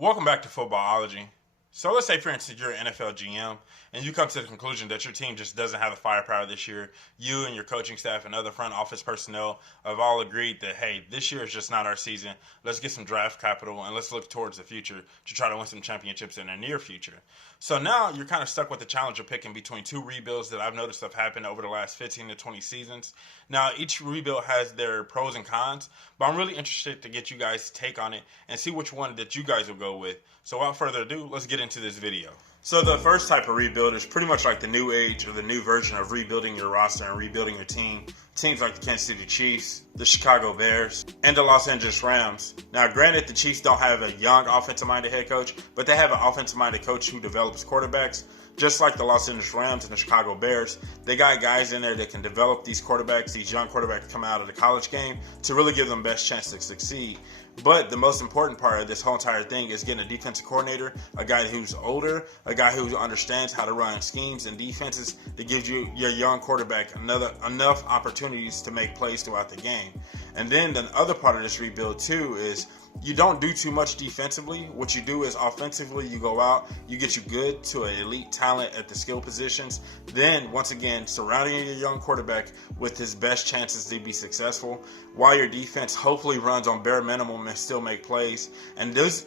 Welcome back to Footballology. So let's say, for instance, you're an NFL GM and you come to the conclusion that your team just doesn't have the firepower this year. You and your coaching staff and other front office personnel have all agreed that, hey, this year is just not our season. Let's get some draft capital and let's look towards the future to try to win some championships in the near future. So now you're kind of stuck with the challenge of picking between two rebuilds that I've noticed have happened over the last 15 to 20 seasons. Now, each rebuild has their pros and cons, but I'm really interested to get you guys' take on it and see which one that you guys will go with. So without further ado, let's get into this video. So the first type of rebuild is pretty much like the new age or the new version of rebuilding your roster and rebuilding your team. Teams like the Kansas City Chiefs, the Chicago Bears, and the Los Angeles Rams. Now, granted, the Chiefs don't have a young offensive-minded head coach, but they have an offensive-minded coach who develops quarterbacks. Just like the Los Angeles Rams and the Chicago Bears, they got guys in there that can develop these quarterbacks, these young quarterbacks coming out of the college game to really give them the best chance to succeed. But the most important part of this whole entire thing is getting a defensive coordinator, a guy who's older, a guy who understands how to run schemes and defenses that gives you your young quarterback enough opportunities to make plays throughout the game. And then the other part of this rebuild too is you don't do too much defensively. What you do is offensively, you go out, you get you good to an elite talent at the skill positions. Then, once again, surrounding your young quarterback with his best chances to be successful, while your defense hopefully runs on bare minimum and still make plays. And this,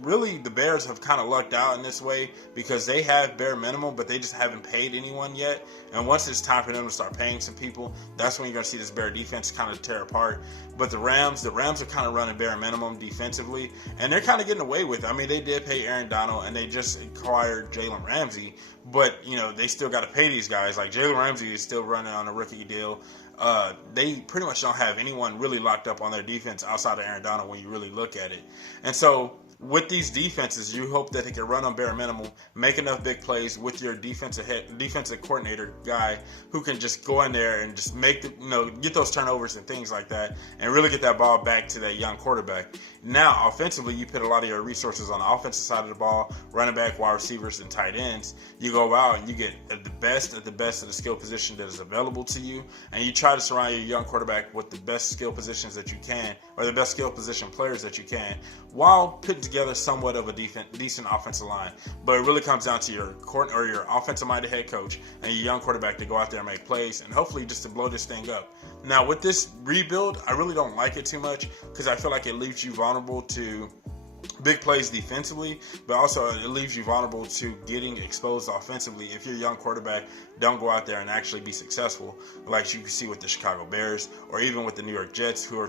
really, the Bears have kind of lucked out in this way because they have bare minimum, but they just haven't paid anyone yet. And once it's time for them to start paying some people, that's when you're going to see this Bear defense kind of tear apart. But the Rams are kind of running bare minimum defensively, and they're kind of getting away with it. I mean, they did pay Aaron Donald, and they just acquired Jalen Ramsey, but, they still got to pay these guys. Like, Jalen Ramsey is still running on a rookie deal. They pretty much don't have anyone really locked up on their defense outside of Aaron Donald when you really look at it. And so with these defenses, you hope that they can run on bare minimum, make enough big plays with your defensive coordinator guy who can just go in there and just get those turnovers and things like that, and really get that ball back to that young quarterback. Now, offensively, you put a lot of your resources on the offensive side of the ball, running back, wide receivers, and tight ends. You go out and you get the best of the skill position that is available to you, and you try to surround your young quarterback with the best skill positions that you can, or the best skill position players that you can, while putting together somewhat of a decent offensive line. But it really comes down to your offensive-minded head coach and your young quarterback to go out there and make plays, and hopefully just to blow this thing up. Now, with this rebuild, I really don't like it too much because I feel like it leaves you vulnerable to big plays defensively, but also it leaves you vulnerable to getting exposed offensively if your young quarterback don't go out there and actually be successful, like you can see with the Chicago Bears or even with the New York Jets, who are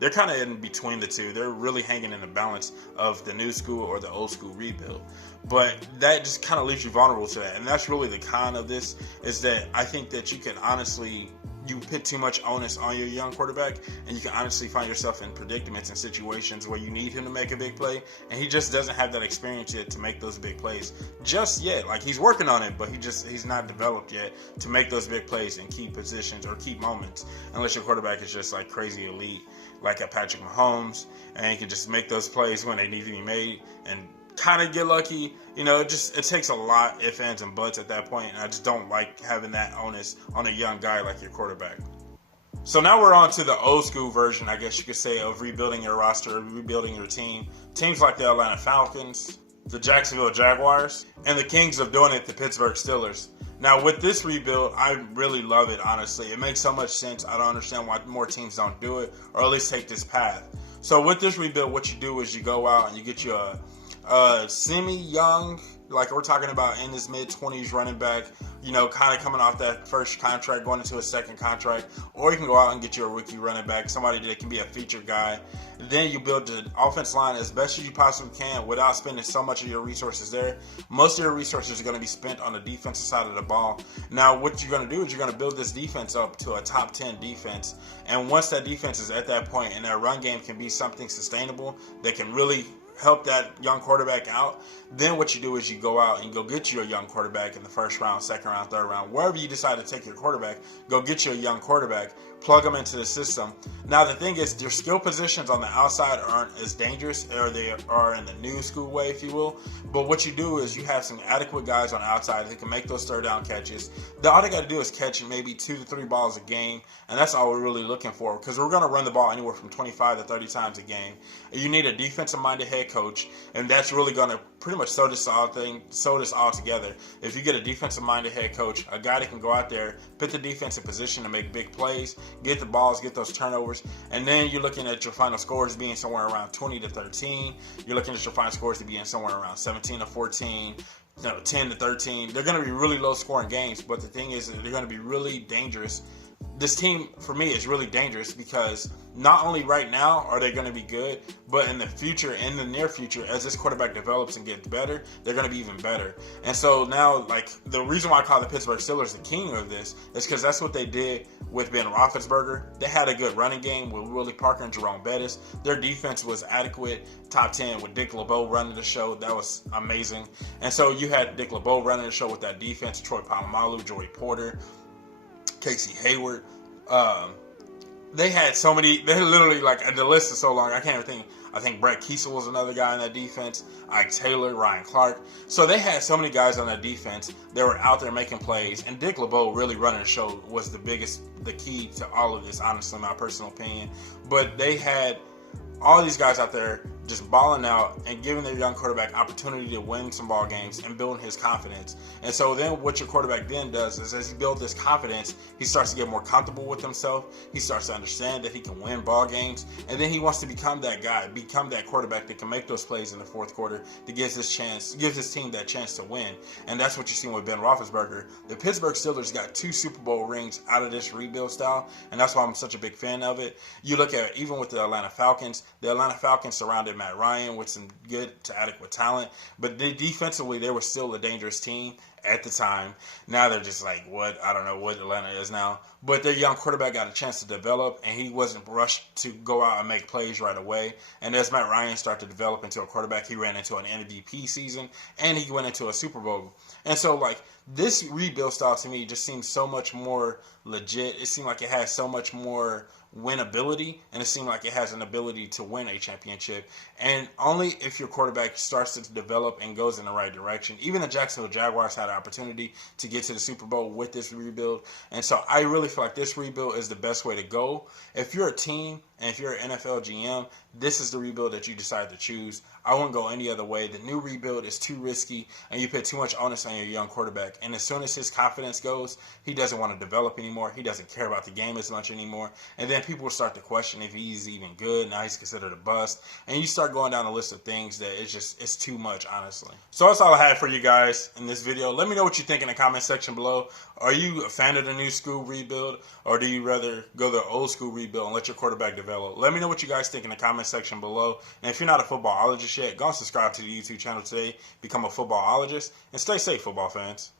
they're kind of in between the two. They're really hanging in the balance of the new school or the old school rebuild. But that just kind of leaves you vulnerable to that. And that's really the con of this, is that I think that you put too much onus on your young quarterback, and you can honestly find yourself in predicaments and situations where you need him to make a big play, and he just doesn't have that experience yet to make those big plays just yet. Like, he's working on it, but he's not developed yet to make those big plays in key positions or key moments, unless your quarterback is just like crazy elite, like a Patrick Mahomes, and he can just make those plays when they need to be made and kind of get lucky. It takes a lot, ifs, ands, and buts at that point, and I just don't like having that onus on a young guy like your quarterback. So now we're on to the old school version, I guess you could say, of rebuilding your roster, rebuilding your team. Teams like the Atlanta Falcons, the Jacksonville Jaguars, and the kings of doing it, the Pittsburgh Steelers. Now, with this rebuild, I really love it, honestly. It makes so much sense. I don't understand why more teams don't do it, or at least take this path. So with this rebuild, what you do is you go out and you get you a semi-young, like we're talking about in his mid-20s running back, kind of coming off that first contract, going into a second contract, or you can go out and get you a rookie running back, somebody that can be a featured guy. Then you build the offense line as best as you possibly can without spending so much of your resources there. Most of your resources are going to be spent on the defensive side of the ball. Now, what you're going to do is you're going to build this defense up to a top 10 defense, and once that defense is at that point and that run game can be something sustainable that can really help that young quarterback out, then what you do is you go out and you go get you a young quarterback in the first round, second round, third round, wherever you decide to take your quarterback, go get you a young quarterback, plug them into the system. Now the thing is, their skill positions on the outside aren't as dangerous, or they are in the new school way, if you will. But what you do is you have some adequate guys on the outside who can make those third down catches. All they got to do is catch maybe 2 to 3 balls a game, and that's all we're really looking for, because we're going to run the ball anywhere from 25 to 30 times a game. You need a defensive-minded head coach, and that's really going to pretty much sew this all together. If you get a defensive-minded head coach, a guy that can go out there, put the defense in position to make big plays, get the balls, get those turnovers, and then you're looking at your final scores being somewhere around 20 to 13. You're looking at your final scores to be in somewhere around 17 to 14. 10 to 13. They're going to be really low scoring games, but the thing is, they're going to be really dangerous. This team, for me, is really dangerous because not only right now are they going to be good, but in the future, in the near future, as this quarterback develops and gets better, they're going to be even better. And so now, like, the reason why I call the Pittsburgh Steelers the king of this is because that's what they did with Ben Roethlisberger. They had a good running game with Willie Parker and Jerome Bettis. Their defense was adequate, top 10 with Dick LeBeau running the show. That was amazing. And so you had Dick LeBeau running the show with that defense, Troy Polamalu, Joey Porter, Casey Hayward. They had so many. They literally, like, the list is so long. I can't even think. I think Brett Kiesel was another guy on that defense. Ike Taylor, Ryan Clark. So they had so many guys on that defense. They were out there making plays, and Dick LeBeau really running the show was the key to all of this. Honestly, my personal opinion. But they had all these guys out there just balling out and giving their young quarterback opportunity to win some ball games and building his confidence. And so then what your quarterback then does is, as he builds this confidence, he starts to get more comfortable with himself. He starts to understand that he can win ball games, and then he wants to become that guy, become that quarterback that can make those plays in the fourth quarter to give his team that chance to win. And that's what you're seeing with Ben Roethlisberger. The Pittsburgh Steelers got 2 Super Bowl rings out of this rebuild style, and that's why I'm such a big fan of it. You look at even with the Atlanta Falcons surrounded Matt Ryan with some good to adequate talent, but defensively they were still a dangerous team at the time. Now they're just like, what? I don't know what Atlanta is now. But their young quarterback got a chance to develop, and he wasn't rushed to go out and make plays right away. And as Matt Ryan started to develop into a quarterback, he ran into an MVP season, and he went into a Super Bowl. And so, like, this rebuild style to me just seems so much more legit. It seemed like it has so much more winnability, and it seemed like it has an ability to win a championship. And only if your quarterback starts to develop and goes in the right direction. Even the Jacksonville Jaguars had an opportunity to get to the Super Bowl with this rebuild. And so I really feel like this rebuild is the best way to go. If you're a team and if you're an NFL GM, this is the rebuild that you decide to choose. I wouldn't go any other way. The new rebuild is too risky, and you put too much onus on your young quarterback. And as soon as his confidence goes, he doesn't want to develop anymore. He doesn't care about the game as much anymore. And then people will start to question if he's even good. Now he's considered a bust. And you start going down a list of things that it's too much, honestly. So that's all I had for you guys in this video. Let me know what you think in the comment section below. Are you a fan of the new school rebuild, or do you rather go the old school rebuild and let your quarterback develop? Let me know what you guys think in the comment section below. And if you're not a footballologist yet, go and subscribe to the YouTube channel today, become a footballologist, and stay safe, football fans.